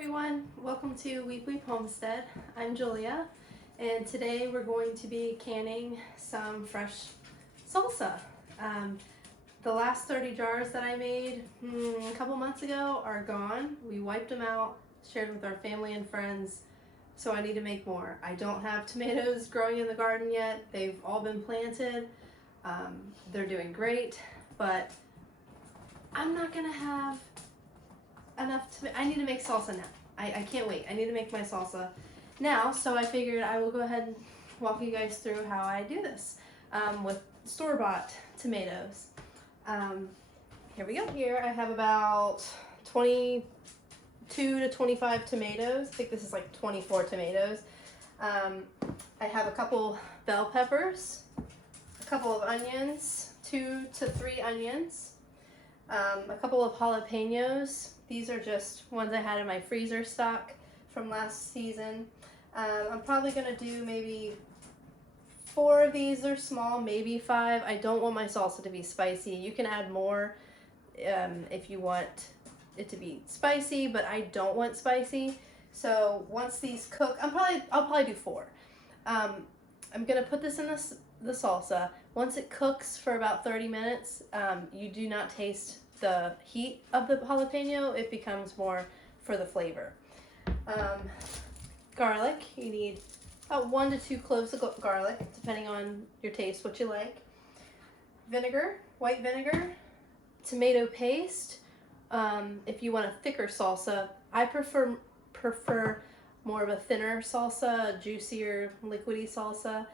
everyone, welcome to WeepWeepHomestead. I'm Julia, and today we're going to be canning some fresh salsa. The last 30 jars that I made a couple months ago are gone. We wiped them out, shared with our family and friends, so I need to make more. I don't have tomatoes growing in the garden yet. They've all been planted. They're doing great, but I'm not gonna have enough to, I need to make salsa now. I can't wait. I need to make my salsa now, so I figured I will go ahead and walk you guys through how I do this with store-bought tomatoes. Here we go. Here I have about 22 to 25 tomatoes. I think this is like 24 tomatoes. I have a couple bell peppers, a couple of onions, 2 to 3 onions, a couple of jalapenos. These are just ones I had in my freezer stock from last season. I'm probably gonna do maybe 4 of these. They're small, maybe 5. I don't want my salsa to be spicy. You can add more if you want it to be spicy, but I don't want spicy. So once these cook, I'll probably do 4. I'm gonna put this in the salsa. Once it cooks for about 30 minutes, you do not taste the heat of the jalapeno. It becomes more for the flavor. Garlic, you need about 1 to 2 cloves of garlic, depending on your taste, what you like. Vinegar, white vinegar, tomato paste. If you want a thicker salsa, I prefer more of a thinner salsa, juicier, liquidy salsa.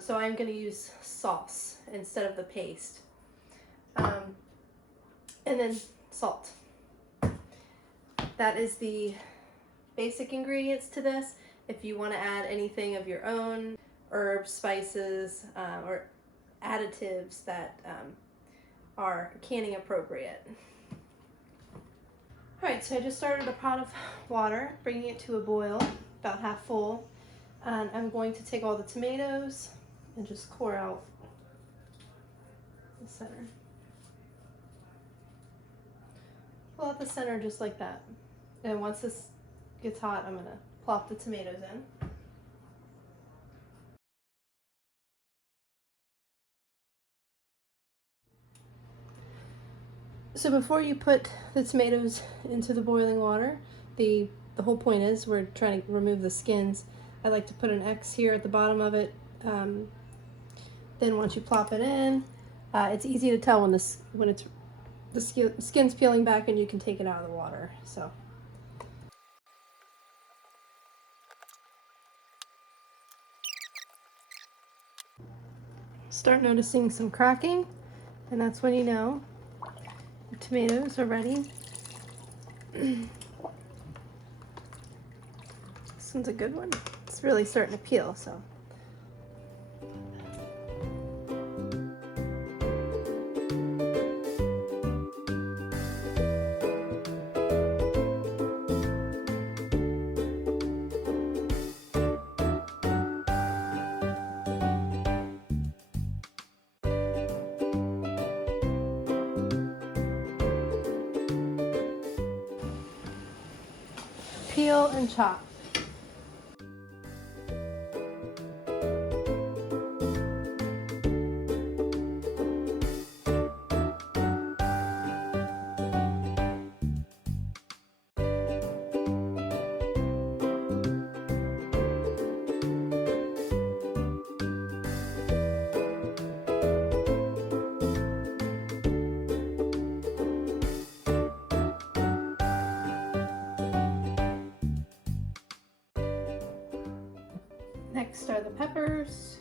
So I'm going to use sauce instead of the paste. And then salt. That is the basic ingredients to this. If you want to add anything of your own, herbs, spices, or additives that are canning appropriate. Alright, so I just started a pot of water, bringing it to a boil, about half full. And I'm going to take all the tomatoes and just pour out the center. Pull out the center just like that. And once this gets hot, I'm gonna plop the tomatoes in. So before you put the tomatoes into the boiling water, the whole point is we're trying to remove the skins. I like to put an X here at the bottom of it. Then once you plop it in, it's easy to tell when the skin's peeling back and you can take it out of the water. So start noticing some cracking, and that's when you know the tomatoes are ready. This one's a good one. It's really starting to peel, so. Peel and chop. Next are the peppers.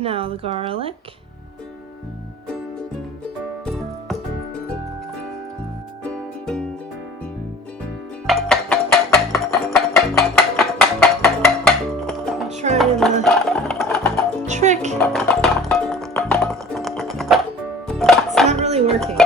Now the garlic. I'm trying the trick. It's not really working.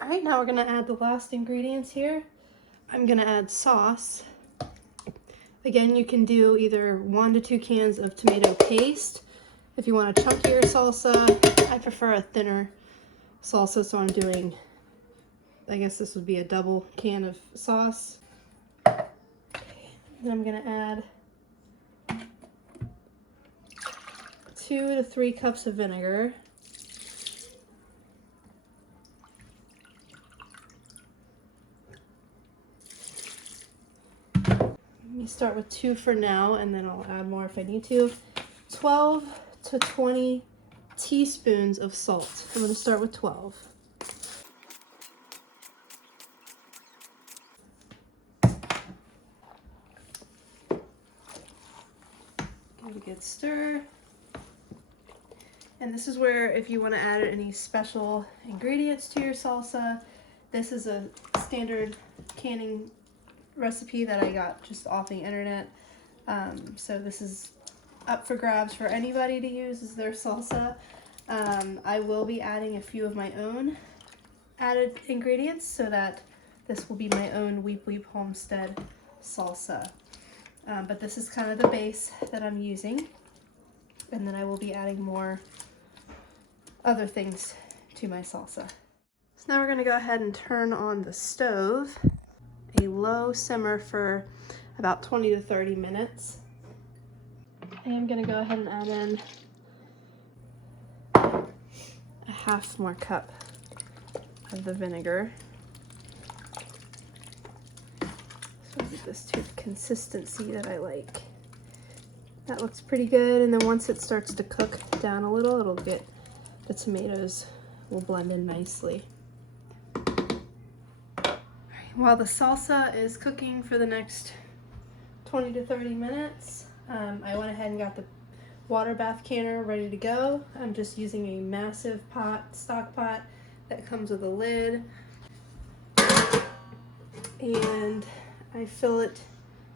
Alright, now we're going to add the last ingredients here. I'm going to add sauce. Again, you can do either 1 to 2 cans of tomato paste. If you want a chunkier salsa, I prefer a thinner salsa, so I'm doing, I guess this would be a double can of sauce. Then I'm going to add 2 to 3 cups of vinegar. Let me start with 2 for now, and then I'll add more if I need to. 12 to 20 teaspoons of salt. I'm going to start with 12. Give it a good stir. And this is where, if you want to add any special ingredients to your salsa, this is a standard canning recipe that I got just off the internet. So this is up for grabs for anybody to use as their salsa. I will be adding a few of my own added ingredients so that this will be my own WeepWeepHomestead salsa. But this is kind of the base that I'm using. And then I will be adding more other things to my salsa. So now we're going to go ahead and turn on the stove. A low simmer for about 20 to 30 minutes. I am going to go ahead and add in a half more cup of the vinegar. So I'll get this to the consistency that I like. That looks pretty good, and then once it starts to cook down a little, it'll get, the tomatoes will blend in nicely. While the salsa is cooking for the next 20 to 30 minutes, I went ahead and got the water bath canner ready to go. I'm just using a massive pot, stock pot, that comes with a lid. And I fill it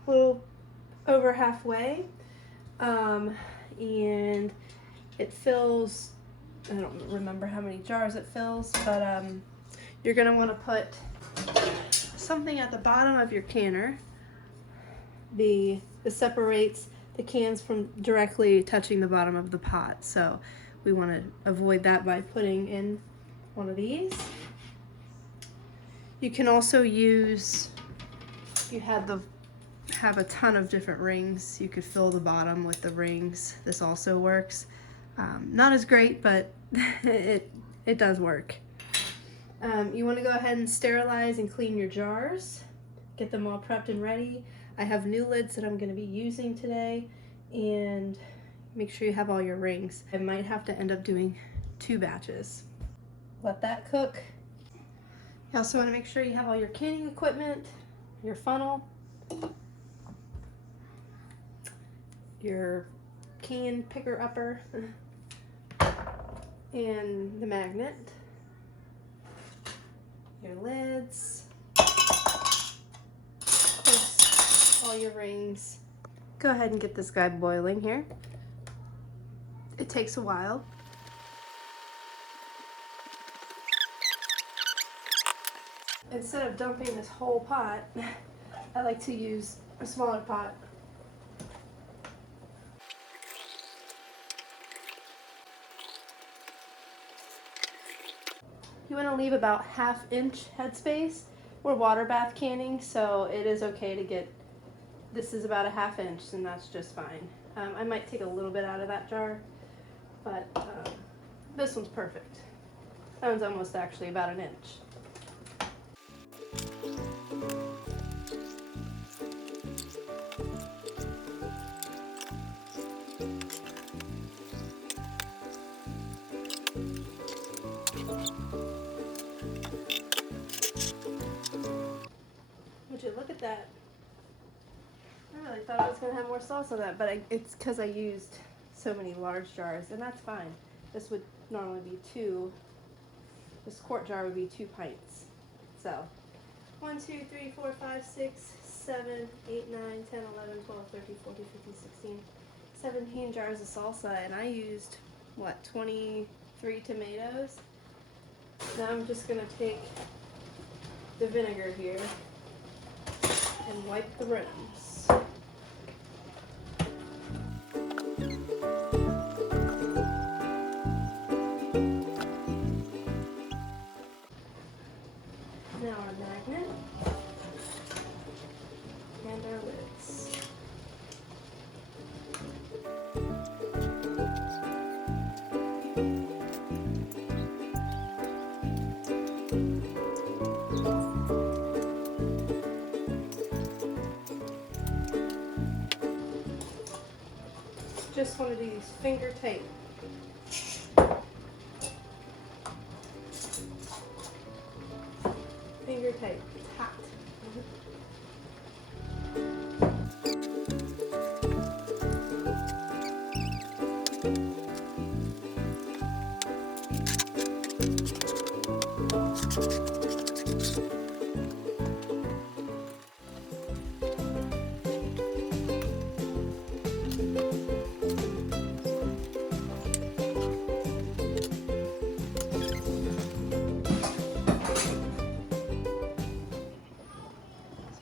a little over halfway. And it fills, I don't remember how many jars it fills, but you're gonna wanna put something at the bottom of your canner. This separates the cans from directly touching the bottom of the pot, so we want to avoid that by putting in one of these. You can also use, if you have a ton of different rings, you could fill the bottom with the rings. This also works. Not as great, but it does work. You want to go ahead and sterilize and clean your jars. Get them all prepped and ready. I have new lids that I'm going to be using today, and make sure you have all your rings. I might have to end up doing 2 batches. Let that cook. You also want to make sure you have all your canning equipment, your funnel, your can picker upper, and the magnet, your lids, all your rings. Go ahead and get this guy boiling here. It takes a while. Instead of dumping this whole pot, I like to use a smaller pot. You want to leave about 1/2 inch headspace. We're water bath canning, so it is okay to get, this is about 1/2 inch, and that's just fine. I might take a little bit out of that jar, but this one's perfect. That one's almost actually about 1 inch. Actually, look at that. I really thought I was going to have more sauce on that, but it's because I used so many large jars, and that's fine. This would normally be this quart jar would be 2 pints. So, 1, 2, 3, 4, 5, 6, 7, 8, 9, 10, 11, 12, 13, 14, 15, 16, 17 jars of salsa, and I used, what, 23 tomatoes? Now I'm just going to take the vinegar here and wipe the rims. Now our magnet and our lids. Just want to do these finger tight. Finger tight. It's hot.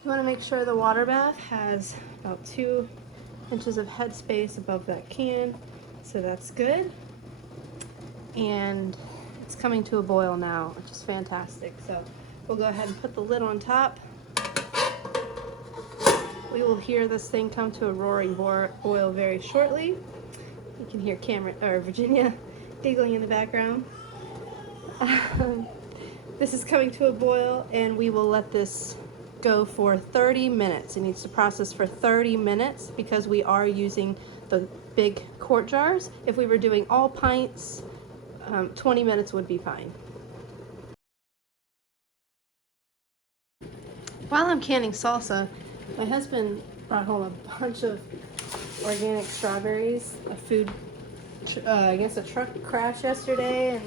You want to make sure the water bath has about 2 inches of headspace above that can, so that's good. And it's coming to a boil now, which is fantastic. So we'll go ahead and put the lid on top. We will hear this thing come to a roaring boil very shortly. You can hear Virginia giggling in the background. This is coming to a boil, and we will let this go for 30 minutes. It needs to process for 30 minutes because we are using the big quart jars. If we were doing all pints, 20 minutes would be fine. While I'm canning salsa, my husband brought home a bunch of organic strawberries. I guess a truck crash yesterday, and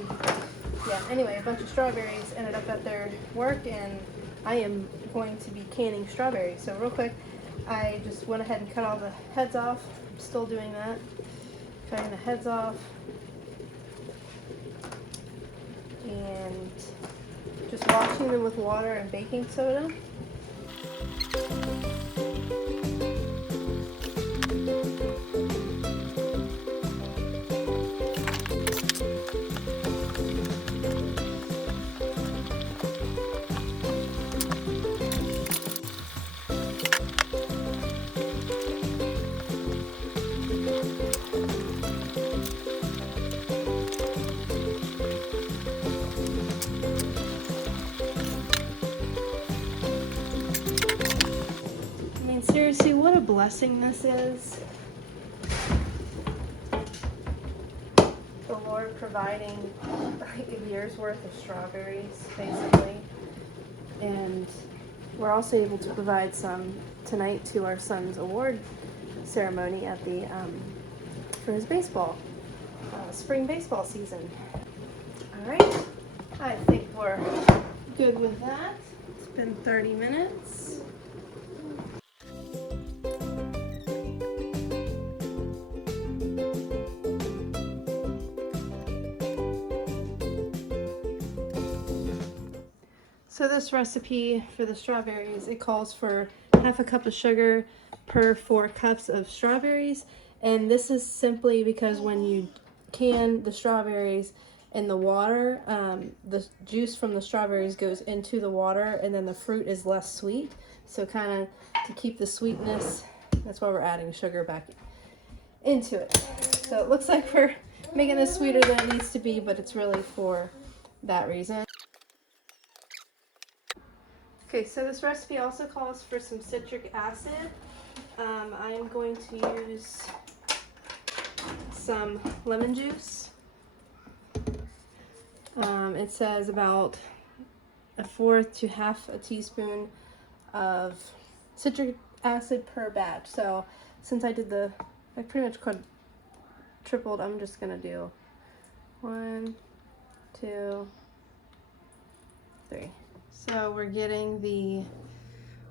yeah, anyway, a bunch of strawberries ended up at their work, and I am going to be canning strawberries. So real quick, I just went ahead and cut all the heads off. I'm still doing that. Cutting the heads off. And just washing them with water and baking soda. Seriously, what a blessing this is. The Lord providing like a year's worth of strawberries, basically. And we're also able to provide some tonight to our son's award ceremony at the for his baseball, spring baseball season. All right, I think we're good with that. It's been 30 minutes. So this recipe for the strawberries, it calls for 1/2 cup of sugar per 4 cups of strawberries. And this is simply because when you can the strawberries in the water, the juice from the strawberries goes into the water, and then the fruit is less sweet. So kind of to keep the sweetness, that's why we're adding sugar back into it. So it looks like we're making this sweeter than it needs to be, but it's really for that reason. Okay, so this recipe also calls for some citric acid. I'm going to use some lemon juice. It says about 1/4 to 1/2 teaspoon of citric acid per batch. So since I did I pretty much tripled, I'm just gonna do 1, 2, 3. So we're getting the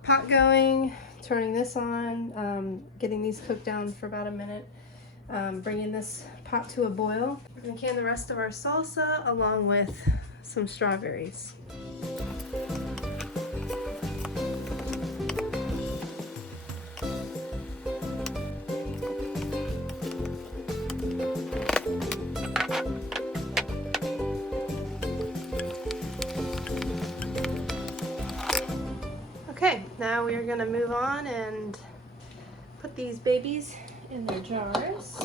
pot going, turning this on, getting these cooked down for about a minute, bringing this pot to a boil. We're gonna can the rest of our salsa along with some strawberries. Okay, now we are going to move on and put these babies in their jars.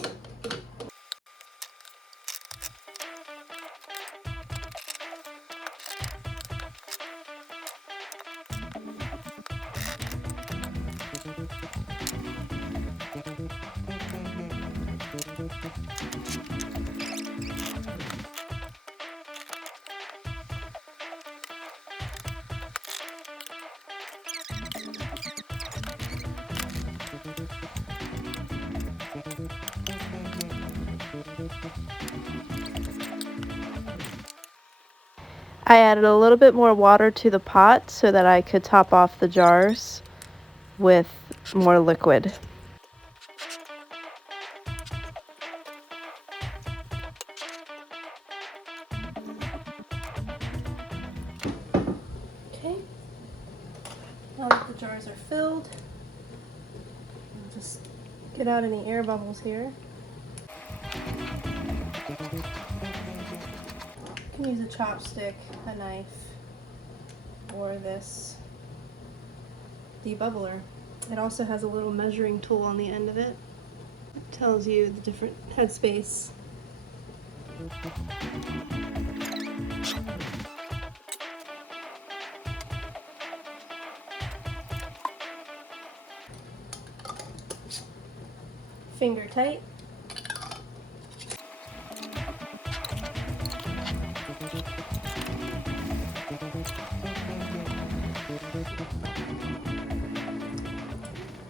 I added a little bit more water to the pot so that I could top off the jars with more liquid. Okay, now that the jars are filled, I'll just get out any air bubbles here. You can use a chopstick, a knife, or this debubbler. It also has a little measuring tool on the end of it. It tells you the different headspace. Finger tight.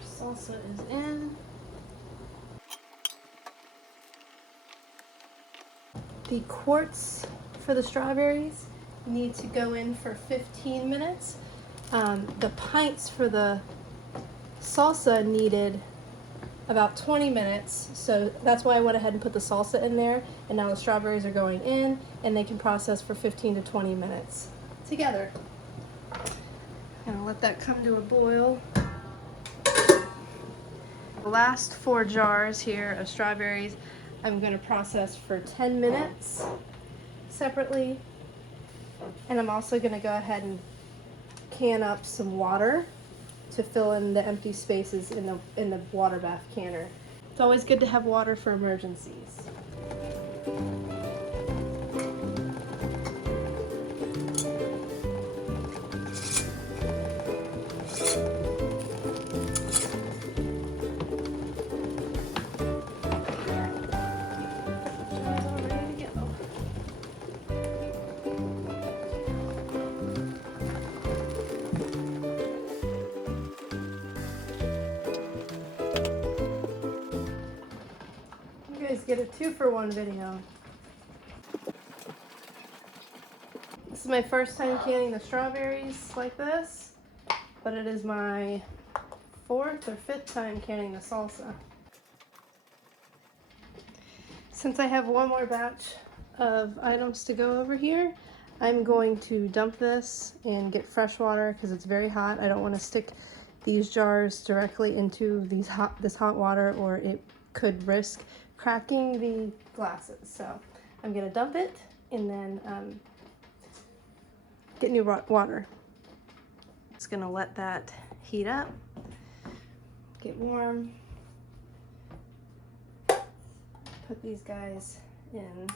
Salsa is in. The quarts for the strawberries need to go in for 15 minutes. The pints for the salsa needed about 20 minutes, so that's why I went ahead and put the salsa in there, and now the strawberries are going in and they can process for 15 to 20 minutes together. I'm gonna let that come to a boil. The last 4 jars here of strawberries I'm going to process for 10 minutes separately, and I'm also going to go ahead and can up some water to fill in the empty spaces in the water bath canner. It's always good to have water for emergencies. Get a 2-for-1 video. This is my first time canning the strawberries like this, but it is my 4th or 5th time canning the salsa. Since I have one more batch of items to go over here, I'm going to dump this and get fresh water because it's very hot. I don't want to stick these jars directly into this hot water, or it could risk cracking the glasses. So I'm gonna dump it and then get new water. Just gonna let that heat up, get warm, put these guys in.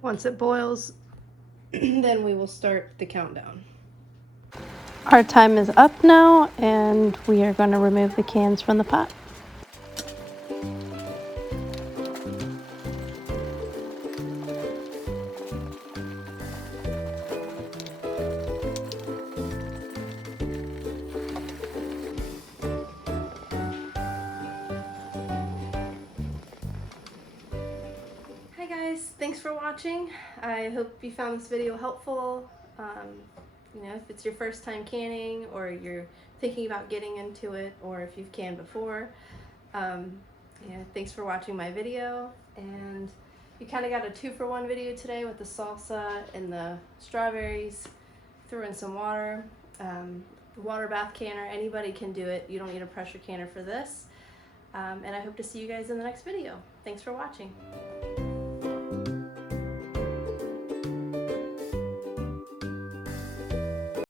Once it boils, then we will start the countdown. Our time is up now, and we are going to remove the cans from the pot. thanks for watching. I hope you found this video helpful. You know, if it's your first time canning, or you're thinking about getting into it, or if you've canned before, yeah, thanks for watching my video. And you kind of got a 2-for-1 video today with the salsa and the strawberries. Threw in some water. Water bath canner, anybody can do it. You don't need a pressure canner for this. And I hope to see you guys in the next video. Thanks for watching.